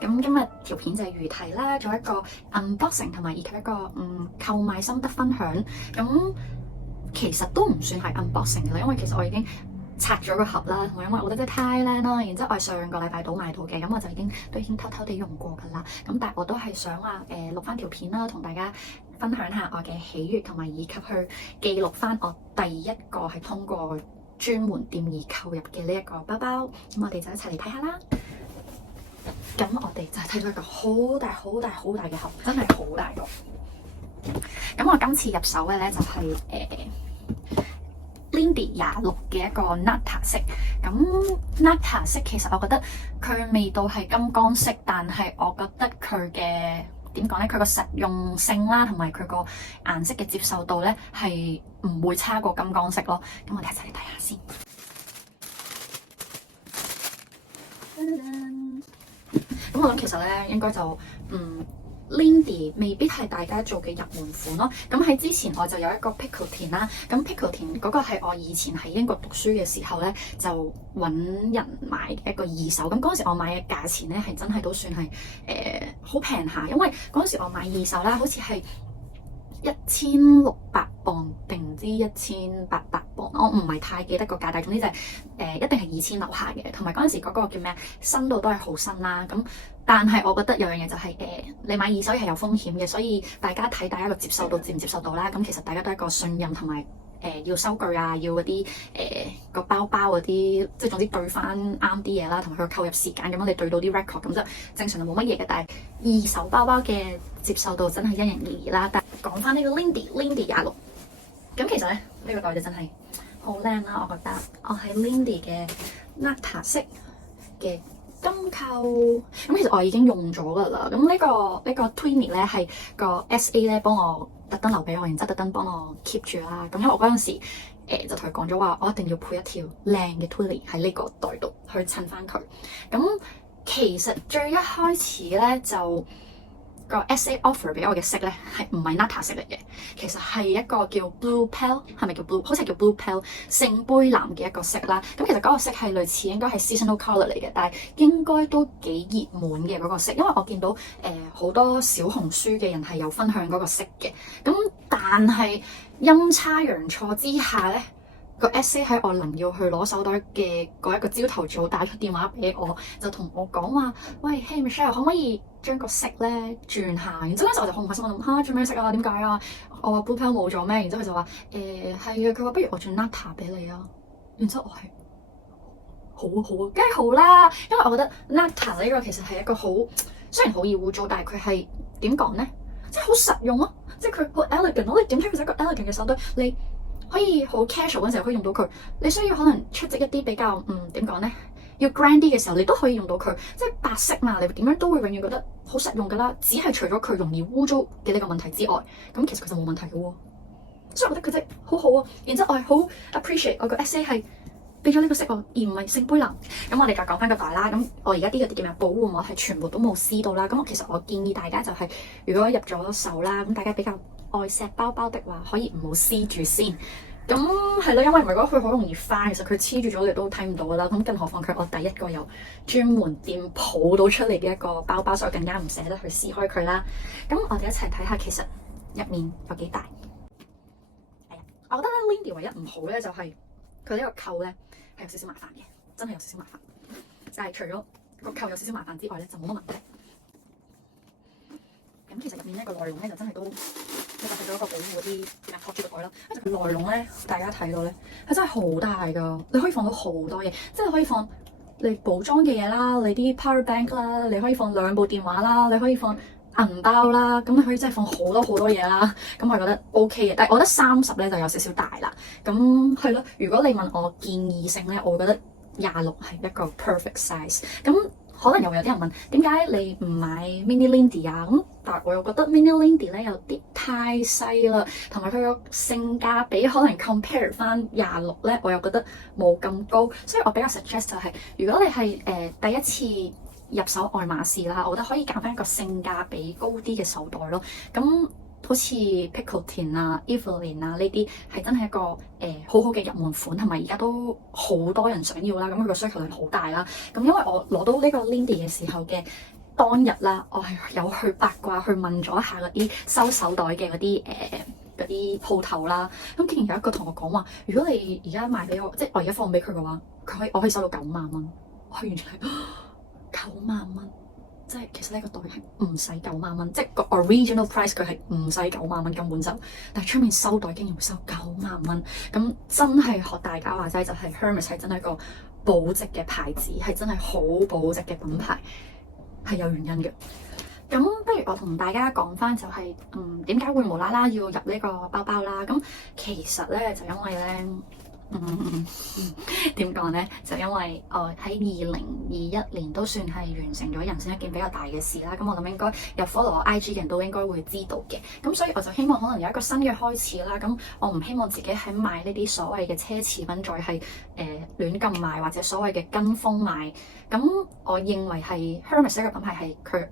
咁今日條片就係如題啦，做一個 unboxing 同埋以及一個購買心得分享。咁其實都唔算係 unboxing 嘅啦，因為其實我已經拆咗個盒啦，同埋因為我覺得真係太靚啦，然之後我係上個禮拜到買到嘅，咁我就已經偷偷地用過㗎啦。咁但係我都係想話錄翻條片啦，同大家分享下我嘅喜悅，同埋以及去記錄翻我第一個係通過專門店而購入嘅呢一個包包。咁我哋就一齊嚟睇下啦。咁我哋就係睇到一個好大嘅盒，真係好大個。咁我今次入手嘅咧就係Lindy 26嘅一個 Nata 色。咁 Nata 色其實我覺得佢味道係金剛色，但係我覺得佢嘅點講咧，佢個實用性啦，同埋佢個顏色嘅接受度咧係唔會差過金剛色咯。咁我哋一齊嚟睇下先。咁我諗其實咧應該就Lindy 未必係大家做嘅入門款咯。咁喺之前我就有一個 Pickle 田啦。咁 Pickle 田嗰個係我以前喺英國讀書嘅時候咧，就揾人買一個二手。咁嗰陣時我買嘅價錢咧係真係都算係好平下，因為嗰陣時我買二手啦，好似係1600磅定唔知1800磅，我唔係太記得個價，但係總之就係一定係2000樓下嘅。同埋嗰陣時嗰個叫咩新度都係好新啦。咁但係我覺得有樣嘢就係你買二手係有風險嘅，所以大家睇大家個接受度接唔接受到啦。咁其實大家都係一個信任同埋要收據啊，要嗰啲個包嗰啲，即係總之對翻啱啲嘢啦，同埋佢個購入時間咁樣，你對到啲 record 咁就正常就冇乜嘢嘅。但係二手包嘅接受度真係因人而異啦。但係講翻呢個 Lindy 26，咁其實咧呢個袋就真係好靚啦，我覺得。我係 Lindy 嘅 Nata 色嘅金扣，咁其實我已經用咗噶啦。咁呢個 Twinny 咧係個 SA 咧幫我特登留俾我，然之後特登幫我 keep 住啦。咁因為我嗰陣時就同佢講咗話，我一定要配一條靚嘅 Twinny 喺呢個袋度去襯翻佢。咁其實最一開始咧就個 SA offer 俾我嘅色咧係唔係 Nata 色嚟嘅，其實係一個叫 Blue Pale， 係咪叫 Blue？ 好似係叫 Blue Pale 聖杯藍嘅一個色啦。咁其實嗰個色係類似應該係 seasonal colour 嚟嘅，但係應該都幾熱門嘅嗰個色，因為我見到好多小紅書嘅人係有分享嗰個色嘅。咁但係陰差陽錯之下咧，個 SA 喺我臨要去攞手袋嘅嗰一個朝頭早打出電話俾我，就同我講話：喂，Hey Michelle， 可唔可以將個色咧轉下？然之後嗰時我就好唔開心，我諗嚇轉咩色啊？點解啊？我話 Blue Pale 冇咗咩？然之後佢就話係啊，佢話不如我轉 Nata 俾你啊。然之後我係好啊，梗係好啦，因為我覺得 Nata 呢個其實係一個好雖然好易污糟，但係佢係點講咧，即係好實用咯，即係佢好 elegant 咯。你點睇佢係一個 elegant 嘅手袋，你可以好 casual 嗰陣時候可以用到佢。你需要可能出席一啲比較點講咧，要 grand 啲嘅時候，你都可以用到佢。即係白色嘛，你點樣都會永遠覺得好實用噶啦。只係除咗佢容易污糟嘅呢個問題之外，咁其實佢就冇問題嘅喎。所以我覺得佢真係好好啊。然之後我係好 appreciate 我個 SA 係俾咗呢個色我，而唔係聖杯藍。咁我哋就講翻個袋啦。咁我而家啲嗰啲叫咩保護膜係全部都冇撕到啦。咁其實我建議大家就係如果入咗手啦，咁大家比較愛錫包的話，可以唔好撕住先。咁係咯，因為如果佢好容易花，其實佢黐住咗你都睇唔到噶啦。咁更何況佢我第一個由專門店抱到出嚟嘅一個包，所以更加唔捨得去撕開佢啦。咁我哋一齊睇下，其實入面有幾大。係啊，我覺得咧 Lindy 唯一唔好咧就係佢呢個扣咧係有少少麻煩嘅，真係有少少麻煩。但係除咗個扣有少少麻煩之外咧，就冇乜問題。咁其實入面呢個內籠咧就真係都，你就係咗一個保護嗰啲托住個袋啦。跟住佢內籠咧，大家睇到咧，係真係好大㗎，你可以放到好多嘢，即係可以放你補妝嘅嘢啦，你啲 power bank 啦，你可以放2部電話啦，你可以放銀包啦，咁你可以真係放好多嘢啦。咁我覺得 OK 嘅，但係我覺得30咧就有少少大啦。咁係咯，如果你問我建議性咧，我會覺得26係一個 perfect size。咁可能又會有啲人問點解你唔買 Mini Lindy 啊？咁但係我又覺得 Mini Lindy 咧有啲太細啦，同埋佢個性價比可能 compare 翻26咧，我又覺得冇咁高，所以我比較 suggest 就係如果你係第一次入手愛馬仕啦，我覺得可以揀翻一個性價比高啲嘅手袋咯。咁好似 Pickle 田啊、Evelyn 啊呢啲係真係一個好好嘅入門款，同埋而家都好多人想要啦。咁佢個需求量好大啦。咁因為我攞到呢個 Lindy 嘅時候嘅當日啦，我係有去八卦去問咗下嗰啲收手袋嘅嗰啲鋪頭啦。咁竟然有一個同我講話，如果你而家賣俾我，即係我而家放俾佢嘅話，我可以收到9萬蚊。我完全係9萬蚊，即係其實呢個袋係唔使9萬蚊，即係個 original price 佢係唔使9萬蚊根本就，但係出面收袋竟然會收9萬蚊，咁真係學大家話齋就係 Hermes 係真係一個保值嘅牌子，係真係好保值嘅品牌，係有原因嘅。咁不如我同大家講翻就係、點解會無啦啦要入呢個包包啦？咁其實咧就因為咧。點講呢？就因為我喺2021年都算係完成咗人生一件比較大嘅事啦。咁我諗應該有 follow 我 IG 嘅人都應該會知道嘅。咁所以我就希望可能有一個新嘅開始啦。咁我唔希望自己喺買呢啲所謂嘅奢侈品再係亂咁買，或者所謂嘅跟風買。咁我認為係 Hermes 呢個品牌係佢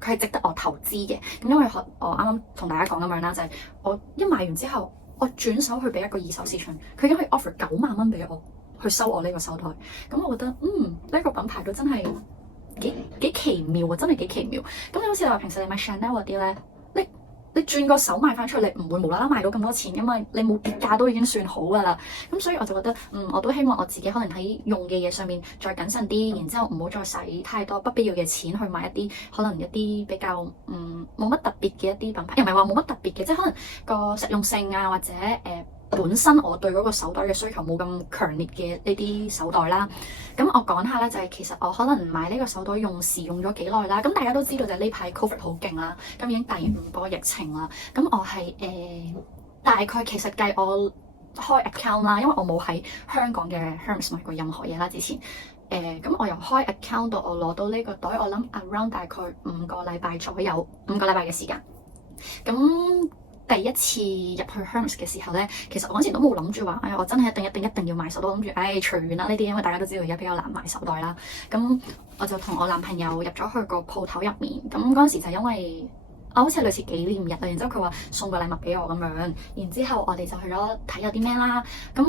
係值得我投資嘅。咁因為我啱啱同大家講咁樣啦，就係我一買完之後。我轉手去俾一個二手市場，佢已經可以 offer 9萬蚊俾我去收我呢個手袋。咁我覺得呢個品牌都真係幾奇妙啊，真係幾奇妙。咁你好似話平時你買 Chanel 嗰啲咧，你轉個手賣翻出嚟，唔會無啦啦賣到咁多錢，因為你冇跌價都已經算好噶啦。咁所以我就覺得我都希望我自己可能喺用嘅嘢上面再謹慎啲，然之後唔好再使太多不必要嘅錢去買一啲可能一啲比較冇乜特別嘅一啲品牌，又唔係話冇乜特別嘅，即係可能個實用性啊，或者本身我對嗰個手袋嘅需求冇咁強烈嘅呢啲手袋啦。咁我講下啦，就係其實我可能買呢個手袋用咗幾耐啦。咁大家都知道就係呢排 Covid 好勁啦，咁已經第5波疫情啦。咁我係大概其實計我開 account 啦，因為我冇喺香港嘅 Hermes 買過任何嘢啦之前。咁我由開 account 到我攞到呢個袋，我諗 around 大概5個禮拜左右，5個禮拜嘅時間。咁第一次入去 Hermes 嘅時候咧，其實我嗰時都冇諗住話，我真係一定要買手袋，諗住隨緣啦呢啲，因為大家都知道而家比較難買手袋啦。咁我就同我男朋友入咗去個鋪頭入面，咁嗰陣時就因為好似係類似紀念日啊，然之後佢話送個禮物俾我咁樣，然之後我哋就去咗睇有啲咩啦。咁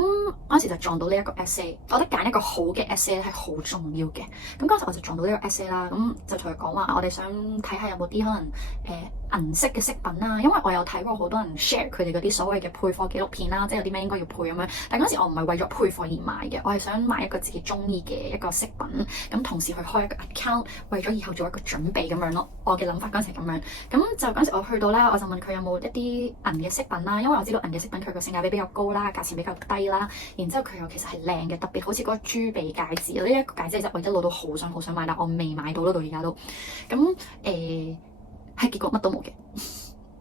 嗰時就撞到呢一個 essay，我覺得揀一個好嘅 essay 係好重要嘅。咁嗰時我就撞到呢個 essay 啦，咁就同佢講話，我哋想睇下有冇啲可能銀色嘅飾品啦，因為我有睇過好多人 share 佢哋嗰啲所謂嘅配貨紀錄片啦，即係有啲咩應該要配咁樣。但嗰時我唔係為咗配貨而買嘅，我係想買一個自己中意嘅一個飾品，咁同時去開一個 account，為咗以後做一個準備咁樣咯。我嘅諗法嗰時係咁樣。咁就嗰時我去到啦，我就問佢有冇一啲銀嘅飾品啦，因為我知道銀嘅飾品佢個性價比比較高啦，價錢比較低啦，然之後佢又其實係靚嘅，特別好似嗰個珠鼻戒指呢一個戒指，其實我一路都好想買，但我未買到咯，到而家都咁係結果乜都冇嘅。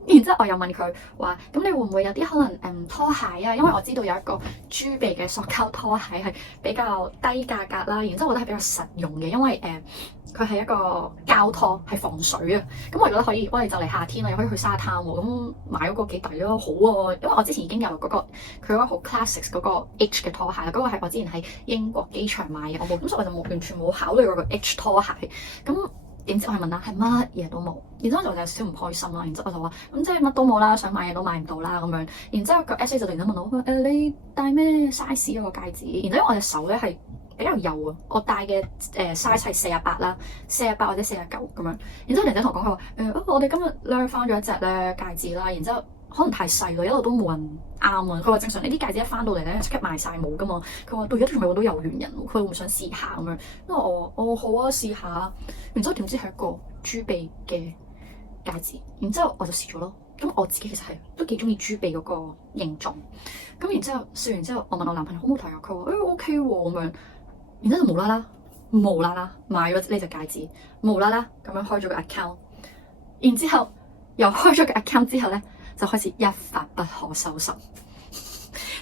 然之後我又問佢話，咁你會唔會有啲可能拖鞋啊？因為我知道有一個珠鼻嘅塑膠拖鞋係比較低價格啦，然之後我覺得係比較實用嘅，因為佢係一個膠拖，係防水啊。咁我覺得可以，我哋就嚟夏天啦，又可以去沙灘喎，咁買嗰個幾抵咯，好喎。因為我之前已經有嗰個佢嗰個好 classic 嗰個 H 嘅拖鞋啦，嗰個係我之前喺英國機場買嘅，我冇，咁所以我就完全冇考慮嗰個 H 拖鞋咁。點知我係問啦，係乜嘢都冇，然之後我就有少少唔開心啦。然之後我就話，咁即係乜都冇啦，想買嘢都買唔到啦咁樣。然之後個 essay 就突然間問我，你戴咩 size 嗰個戒指？然之後我隻手咧係比較幼啊，我戴嘅size 係48啦，48或者49咁樣。然之後人仔同我講佢話，我哋今日咧翻咗一隻咧戒指啦，然之後可能太細啦，一路都冇人啱啊。佢話正常呢啲戒指一翻到嚟咧即刻賣晒冇噶嘛。佢話到而家都仲未揾到有緣人，佢會唔想試下咁樣？因為我好啊，試下。然之後點知係一個珠鼻嘅戒指，然之後我就試咗咯。咁我自己其實係都幾中意珠鼻嗰個形狀。咁然之後試完之後，我問我男朋友好唔好睇啊？佢話OK 喎咁樣。然之後就無啦啦買咗呢隻戒指，無啦啦咁樣開咗個 account。然之後又開咗個 account 之後咧，就開始一發不可收拾。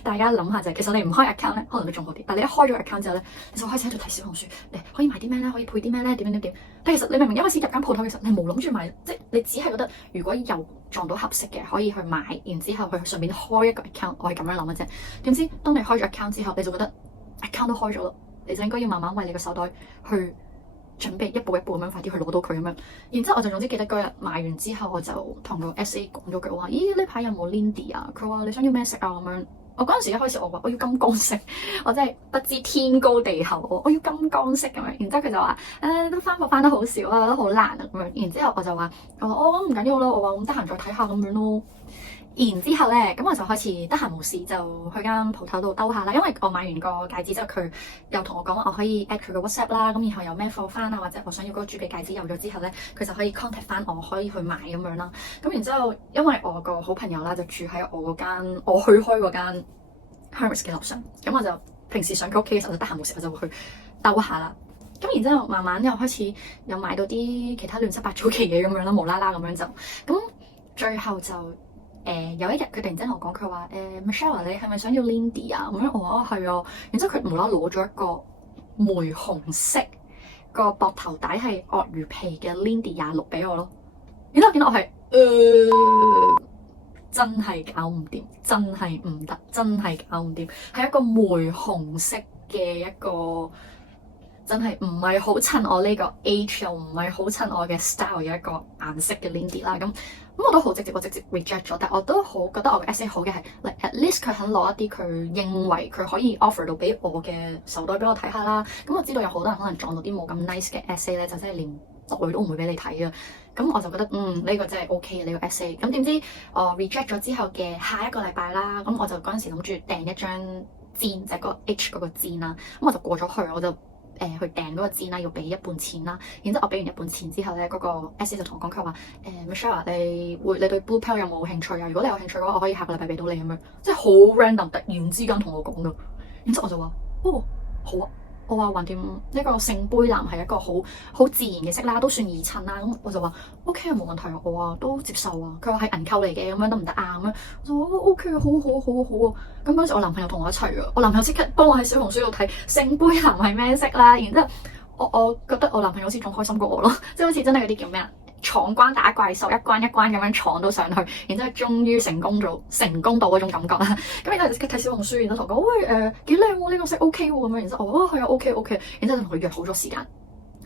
大家諗下就係，其實你唔開 account 咧，可能都仲好啲。但係你一開咗 account 之後咧，你就開始喺度睇小紅書，你可以買啲咩咧，可以配啲咩咧，點。但其實你明明一開始入間鋪頭，其實你冇諗住買，即係你只係覺得如果有撞到合適嘅，可以去買，然之後去順便開一個 account，我係咁樣諗嘅啫。點知當你開咗 account 之後，你就覺得 account 都開咗咯，你就應該要慢慢為你個手袋去準備一步一步咁樣快啲去攞到佢咁樣。然之後我就總之記得嗰日買完之後，我就同個 SA 講咗句話，咦呢排有冇 Lindy 啊？佢話你想要咩色啊咁樣。我嗰陣時一開始我話我要金剛色，我真係不知天高地厚，我要金剛色咁樣。然之後佢就話都翻課翻得好少啊，都好難啊咁樣。然之後我就話我唔緊要啦，我話咁得閒再睇下咁樣咯。然之後咧，咁我就開始得閒無事就去間鋪頭度兜下啦。因為我買完個戒指之後，佢又同我講話我可以 at 佢個 WhatsApp 啦。咁然後有咩貨翻啊，或者我想要嗰個鑄嘅戒指有咗之後咧，佢就可以 contact 翻我，可以去買咁樣啦。咁然之後，因為我個好朋友啦就住喺我去開嗰間 Hermes 嘅樓上，咁我就平時上佢屋企嘅時候就得閒無事我就會去兜下啦。咁然之後慢慢又開始又買到啲其他亂七八糟嘅嘢咁樣啦，無啦啦咁樣就咁，最後就。有一日佢突然間同我講，佢話Michelle 你係咪想要 Lindy 啊？咁樣我話係啊。然之後佢無啦啦攞咗一個玫紅色個膊頭帶係鱷魚皮嘅 Lindy 26俾我咯。然之後見到我係真係搞唔掂，真係唔得，真係搞唔掂，係一個玫紅色嘅一個。真係唔係好襯我呢個 age， 又唔係好襯我嘅 style 嘅一個顏色嘅 Lindy 啦。咁我都好直接，我直接 reject 咗。但係我都好覺得我嘅 essay 好嘅係 at least 佢肯攞一啲佢認為佢可以 offer 到俾我嘅手袋俾我睇下啦。咁我知道有好多人可能撞到啲冇咁 nice 嘅 essay 咧，就真係連袋都唔會俾你睇啊。咁我就覺得呢個真係 OK 嘅呢個 essay。咁點知我 reject 咗之後嘅下一個禮拜啦，咁我就嗰陣時諗住訂一張氈，就係個 H 嗰個氈啦。咁我就過咗去，我就。去訂嗰個氈啦，要俾一半錢啦。然之後我俾完一半錢之後咧，嗰個 essay 就同我講，佢話Michelle 你對 Blue Pearl 有冇興趣啊？如果你有興趣嘅話，我可以下個禮拜俾到你咁樣，即係好 random，突然之間同我講噶。然之後我就話好啊。我話橫掂呢個聖杯藍係一個好自然嘅色啦，都算易襯啦。咁我就話 OK 啊，冇問題啊，我話都接受啊。佢話係銀購嚟嘅，咁樣得唔得啊？咁樣我就話 OK 啊，好啊。咁嗰時我男朋友同我一齊啊，我男朋友即刻幫我喺小紅書度睇聖杯藍係咩色啦。然之後我覺得我男朋友好似仲開心過我咯，即係好似真係嗰啲叫咩啊？闖關打怪獸，一關一關咁樣闖到上去，然之後終於成功到嗰種感覺啦。咁然之後就即刻睇小紅書，然之後同佢講喂幾靚喎，呢個色 OK 喎咁樣。然之後我話係啊 OK，然之後就同佢約好咗時間。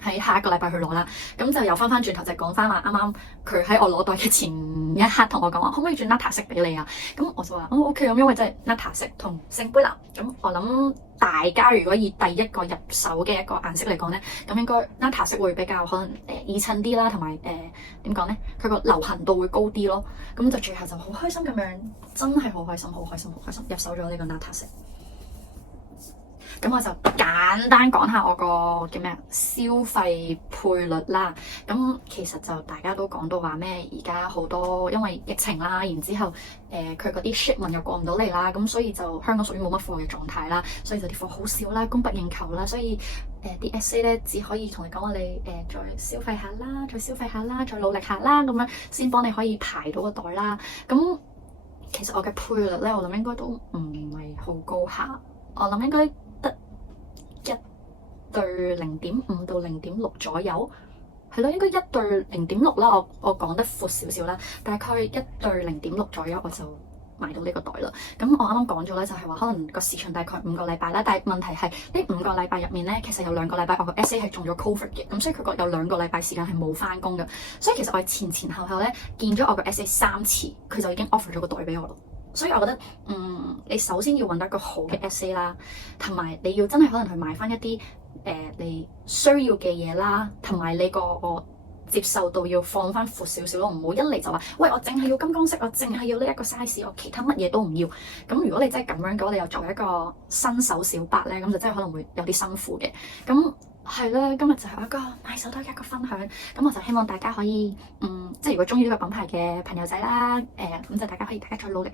喺下一個禮拜去攞啦，咁就又翻轉頭就講翻話啱啱佢喺我攞袋嘅前一刻同我講話，可唔可以轉 Nata 色俾你啊？咁我就話OK 咁，因為真係 Nata 色同聖杯藍，咁我諗大家如果以第一個入手嘅一個顏色嚟講咧，咁應該 Nata 色會比較可能易襯啲啦，同埋點講咧，佢個流行度會高啲咯。咁就最後就好開心咁樣，真係好開心入手咗呢個 Nata 色。咁我就簡單講下我個叫咩消費倍率啦。咁其實就大家都講到話咩，而家好多因為疫情啦，然之後佢嗰啲 shipment 又過唔到嚟啦，咁所以就香港屬於冇乜貨嘅狀態啦，所以就啲貨好少啦，供不應求啦，所以啲 essay 咧只可以同你講話你再消費下啦，再努力下啦，咁樣先幫你可以排到個袋啦。咁其實我嘅倍率咧，我諗應該都唔係好高下，我諗應該得1對0.5到0.6左右，係咯，應該1對0.6啦。我講得闊少少啦，大概1對0.6左右我就買到呢個袋啦。咁我啱啱講咗咧，就係話可能個時長大概5個禮拜啦，但係問題係呢5個禮拜入面咧，其實有2個禮拜我個 essay 係中咗 COVID 嘅，咁所以佢有2個禮拜時間係冇翻工嘅，所以其實我係前後咧見咗我個 essay 3次，佢就已經 offer 咗個袋俾我咯。所以我覺得，你首先要揾到一個好嘅 essay 啦，同埋你要真係可能去買翻一啲你需要嘅嘢啦，同埋你個接受度要放翻闊少少咯，唔好一嚟就話，喂，我淨係要金剛色，我淨係要呢一個 size，我其他乜嘢都唔要。咁如果你真係咁樣嘅話，你又作為一個新手小白咧，咁就真係可能會有啲辛苦嘅。咁係啦，今日就係一個買手袋嘅一個分享。咁我就希望大家可以，即係如果中意呢個品牌嘅朋友仔啦，咁就大家再努力，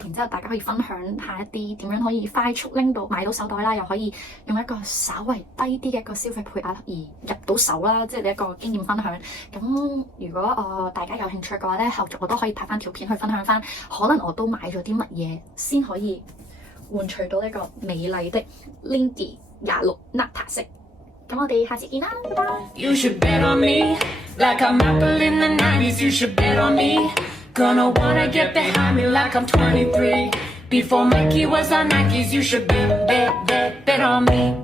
然之後大家可以分享下一啲點樣可以快速拎到買到手袋啦，又可以用一個稍為低啲嘅一個消費配額而入到手啦，即係你一個經驗分享。咁如果大家有興趣嘅話咧，後續我都可以拍翻條片去分享翻，可能我都買咗啲乜嘢先可以換取到呢個美麗的 Lindy 26 Nata 色。咁我哋下次見啦，拜拜。You should bet on me, like I'm Apple in the 90s. You should bet on me, gonna wanna get behind me like I'm 23. Before Mikey was on Nikes, you should bet on me.